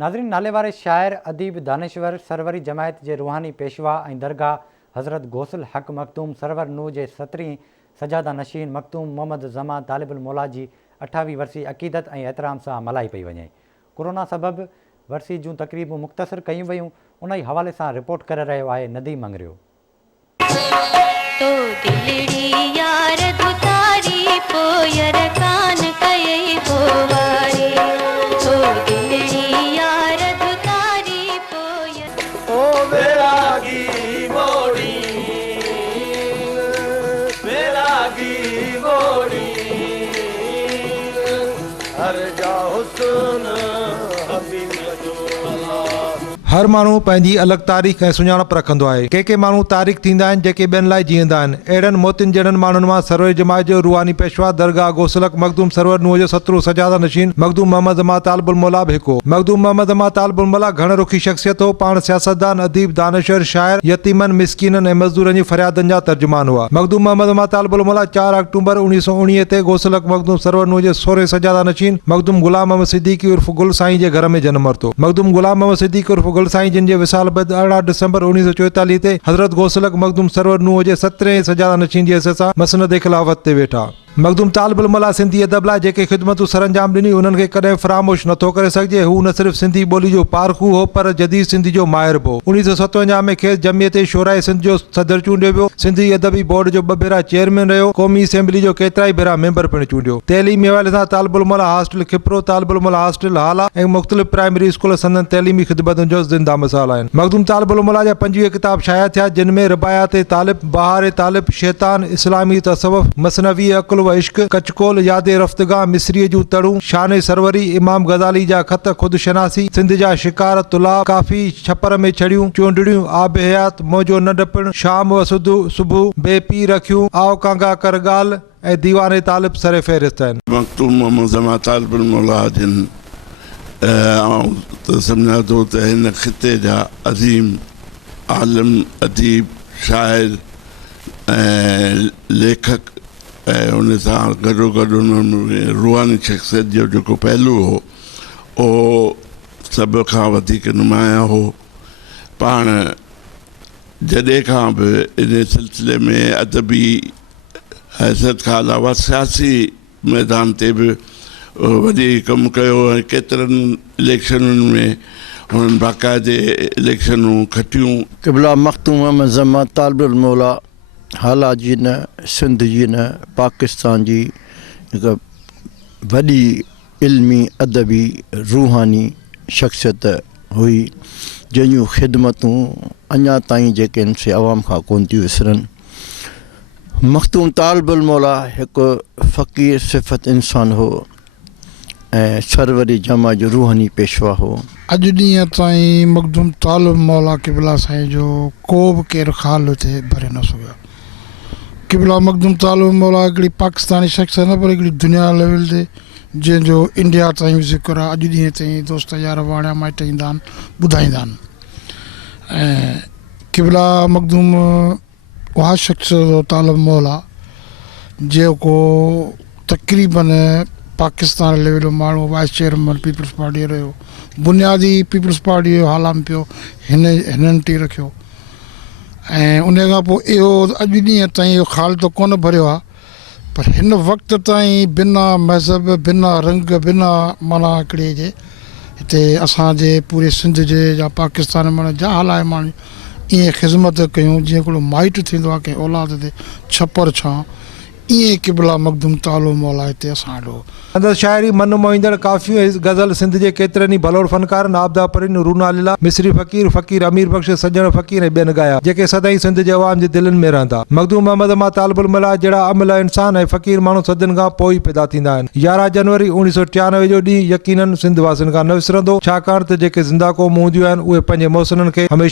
नाज़रीन, नाले वारे शाइर अदीब दानिश्वर सरवरी जमायत जे रूहानी पेशवा ऐं दरगाह हज़रत गौसल हक़ मखदूम सरवर नूह जे 17 सजादा नशीन मखदूम मोहम्मद ज़मा तालिबुल मौला जी 28वीं वरसी अक़ीदत ऐं एहतराम सां मल्हाई पई वञे। कोरोना सबबि वरसी जूं तक़रीबूं मुख़्तसर कयूं वयूं। उन ई हवाले सां रिपोर्ट करे रहियो आहे नदीम मंगरियो। हर माण्हू पंहिंजी अलॻि तारीख़ ऐं सुञाणप रखंदो आहे। के माण्हू तारीख़ थींदा आहिनि जेके ॿियनि लाइ जीअंदा आहिनि। अहिड़नि मोतियुनि जहिड़नि माण्हुनि मां सरवर जमायत जो रूहानी पेशवा दरगाह गौसलक मखदूम सरवर नूह जो 17 सजादा नशीन मखदूम मोहम्मद ज़मा तालिबुल मौला बि हिकु। मखदूम मोहम्मद ज़मा तालिबुल मौला घण रुखी शख़्सियत हो। पाण सियासतदान, अदीब, दानिश्वर, शाइर, यतीमनि, मिसकीननि ऐं मज़दूरनि जी फरियादनि जा तर्जुमान हुआ। मखदूम मोहम्मद ज़मा तालिबुल मौला 4 अक्टूबर 1919 ते गौसलक मखदूम सरवर नूह जे 16 सजादा नशीन मखदूम गुलाम मोहम्मद सिद्दीकी उर्फ गुल साईं जे घर में जनम वरितो। मखदूम गुलाम मोहम्मद सिद्दीकी उर्फ गुल साईं जिन जे विसाल बैदि 18 दिसंबर 1944 ते हज़रत गौसलक मखदूम सरवर नूह जे 17 सजादा नशीन जी हैसियत सां मसनद ख़िलाफ़त ते वेठा। मखदूम तालिबुल मौला सिंधी अदब लाइ जेके ख़िदमतूं सरअंजाम ॾिनी उन्हनि खे कॾहिं फ़रामोश नथो करे सघिजे। हू न सिर्फ़ु सिंधी ॿोली जो पारखू हो पर जदीद सिंधी जो माहिर बि हो। 1957 में खेसि जमियत शोराए सिंध जो सदर चूंडियो वियो। सिंधी अदबी बोर्ड जो 2 भेरा चेयरमैन रहियो। क़ौमी असेंबली जो केतिराई भेरा मेंबर पिणु चूंडियो। तइलीमी हवाले सां तालिबुल मौला हॉस्टल खिपरो, तालिबुल मौला हॉस्टल हाला ऐं मुख़्तलिफ़ प्राइमरी स्कूल संदन तइलीमी ख़िदमतुनि जो ज़िंदा मिसाल आहिनि। मखदूम तालिबुल मौला जा 25 किताब शाया थिया जिन में रिबायात तालिब, बहार तालिब, शैतान, इस्लामी तसव्वुफ़, मसनवी अक़ल व इश्क, कचकोल, यादे रफ़्तगाह, मिस्रीअ जूं तड़ूं, शान सरवरी, इमाम गज़ाली जा ख़त, ख़ुद शनासी, सिंध जा शिकार, तुला, काफ़ी, छपर में छड़ियूं, चूंडड़ियूं, आब हयात, मौजो नंढपिण, शाम व सुबुह, बेपी रखियूं, आओ कांगा कर ॻाल्हि ऐं दीवाने तालिब सरे फ़हरिस्त आहिनि। मखदूम मोहम्मद ज़मा तालिबुल मौला जिन सम्झा थो त हिन ख़िते जा अज़ीम आलिम, अदीब, शाइर ऐं लेखक ऐं उन सां गॾोगॾु उन रूहानी शख़्सियत जो जेको पहलू हो उहो सभ खां वधीक नुमाया हो। पाण जॾहिं खां बि इन सिलसिले में अदबी हैसियत खां अलावा सियासी मैदान ते बि वॾी कमु कयो ऐं केतिरनि इलेक्शनुनि में हुननि बाक़ाइदे इलेक्शनूं खटियूं। क़िबला मखदूम मोहम्मद ज़मा तालिबुल मौला हाला जी न, सिंध जी न, पाकिस्तान जी हिकु वॾी इल्मी अदबी रूहानी शख़्सियत हुई जंहिंजूं ख़िदमतूं अञा ताईं जेके आहिनि से आवाम खां कोन थियूं विसरनि। मखदूम तालिबुल मौला हिकु फ़क़ीर सिफ़त इंसान हो ऐं सरवरी जमा जो रूहानी पेशवा हो। अॼु ॾींहं ताईं मखदूम तालिबुल मौला क़िबला साईं जो को बि केरु ख़ाल हुते भरे न सघियो। क़िबला मखदूम तालिबुल मौला हिकिड़ी पाकिस्तानी शख़्सियत न पर हिकिड़ी दुनिया लेवल ते जंहिंजो इंडिया ताईं बि ज़िक्र आहे। अॼु ॾींहं ताईं दोस्त यार वाणिया माइट ईंदा आहिनि, ॿुधाईंदा आहिनि। ऐं क़िबला मखदूम उहा शख़्सियत हो तालिबुल मौला जेको तक़रीबन पाकिस्तान लेवल जो माण्हू वाइस चेयरमैन पीपल्स पार्टी रहियो, बुनियादी पीपल्स पार्टी जो हालाम पियो हिननि टी रखियो। ऐं उन खां पोइ इहो अॼु ॾींहं ताईं इहो ख़ाल त कोन भरियो आहे पर हिन वक़्त ताईं बिना मज़हब, बिना रंग, बिना माना हिकिड़े जे हिते असांजे पूरे सिंध जे या पाकिस्तान माण्हू जा हलाए माण्हू ईअं ख़िदमत कयूं जीअं हिकिड़ो माइट थींदो आहे कंहिं औलाद ते छपर छां, ईअं क़िबला मखदूम तालिबुल मौला हिते असां ॾो। अंदरि शाइरी मन मोहींदड़ काफ़ियूं ऐं गज़ल सिंध जे केतिरनि ई भलोड़ फनकारनि आबदा परिन, रूना लीला, मिस्री फ़क़ीर अमीर बख़्श, सजण फ़क़ीर ऐं ॿियनि ॻाया जेके सदाईं सिंध जे अवाम जे दिलनि में रहंदा। मखदूम मोहम्मद ज़मा तालिबुल मौला जहिड़ा अमल इंसान ऐं फ़क़ीर माण्हू सदियुनि खां पोइ पैदा थींदा आहिनि। 11 जनवरी 1993 जो ॾींहुं यकीनन सिंध वासियुनि खां न विसरंदो छाकाणि त जेके ज़िंदा क़ौमूं हूंदियूं आहिनि उहे पंहिंजे मौसननि खे हमेशह